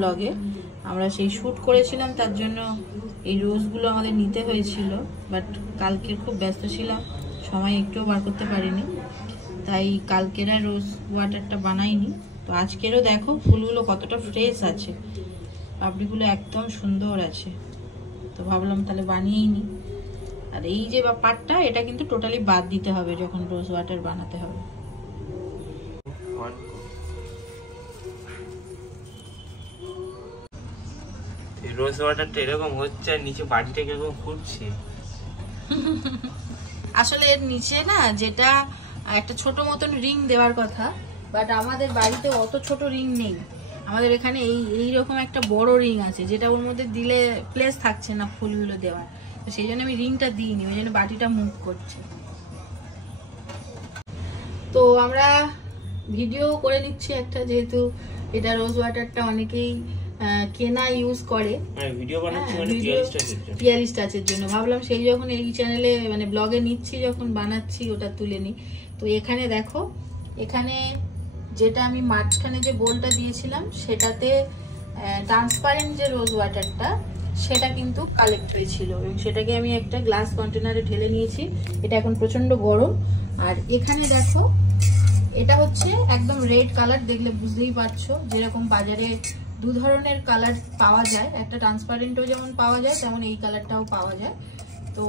ব্লগে আমরা সেই শ্যুট করেছিলাম, তার জন্য এই রোজগুলো আমাদের নিতে হয়েছিল। বাট কালকে খুব ব্যস্ত ছিলাম, সময় একটুও বার করতে পারিনি, তাই কালকের আর রোজ ওয়াটারটা বানাইনি। তো আজকেরও দেখো ফুলগুলো কতটা ফ্রেশ আছে, পাপড়িগুলো একদম সুন্দর আছে। তো ভাবলাম তাহলে বানিয়েই নি। আর এই যে ব্যাপারটা, এটা কিন্তু টোটালি বাদ দিতে হবে যখন রোজ ওয়াটার বানাতে হবে। রোজ ওয়াটারটা এরকম হচ্ছে আর নিচে বাটিটা কিরকম ফুটছে। আসলে এর নিচে না যেটা একটা ছোট মতন রিং দেওয়ার কথা, বাট আমাদের বাড়িতে অত ছোট রিং নেই। আমাদের এখানে এইরকম একটা বড় রিং আছে, যেটা ওর মধ্যে দিলে প্লেস থাকছে না ফুলগুলো দেওয়ার। তো সেই জন্য আমি রিংটা দিইনি, ওই জন্য বাটিটা মুভ করছে। তো আমরা ভিডিও করে নিচ্ছি একটা, যেহেতু এটা রোজ ওয়াটারটা অনেকেই কেনা ইউজ করে, ভিডিও বানাচ্ছি মানে পিয়ালিশ টাচের জন্য। ভাবলাম সেই যখন এই চ্যানেলে মানে ব্লগে নিচ্ছি, যখন বানাচ্ছি ওটা তুলে নিই। তো এখানে দেখো, এখানে যেটা আমি মাঝখানে যে বোলটা দিয়েছিলাম সেটাতে ট্রান্সপারেন্ট যে রোজ ওয়াটারটা সেটা কিন্তু কালেক্ট হয়েছিল, এবং সেটাকে আমি একটা গ্লাস কন্টেনারে ঢেলে নিয়েছি। এটা এখন প্রচন্ড গরম। আর এখানে দেখো, এটা হচ্ছে একদম রেড কালার, দেখলে বুঝতেই পারছো যেরকম বাজারে দু ধরনের কালার পাওয়া যায়, একটা ট্রান্সপারেন্টও যেমন পাওয়া যায় তেমন এই কালারটাও পাওয়া যায়। তো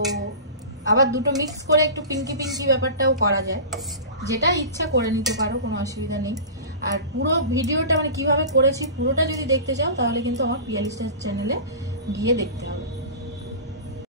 আবার দুটো মিক্স করে একটু পিঙ্কি পিঙ্কি ব্যাপারটাও করা যায়, যেটা ইচ্ছা করে নিতে পারো, কোনো অসুবিধা নেই। আর পুরো ভিডিওটা মানে কিভাবে করেছি পুরোটা যদি দেখতে চাও তাহলে কিন্তু আমার পিয়ালিশ টাচ চ্যানেলে গিয়ে দেখতে হবে।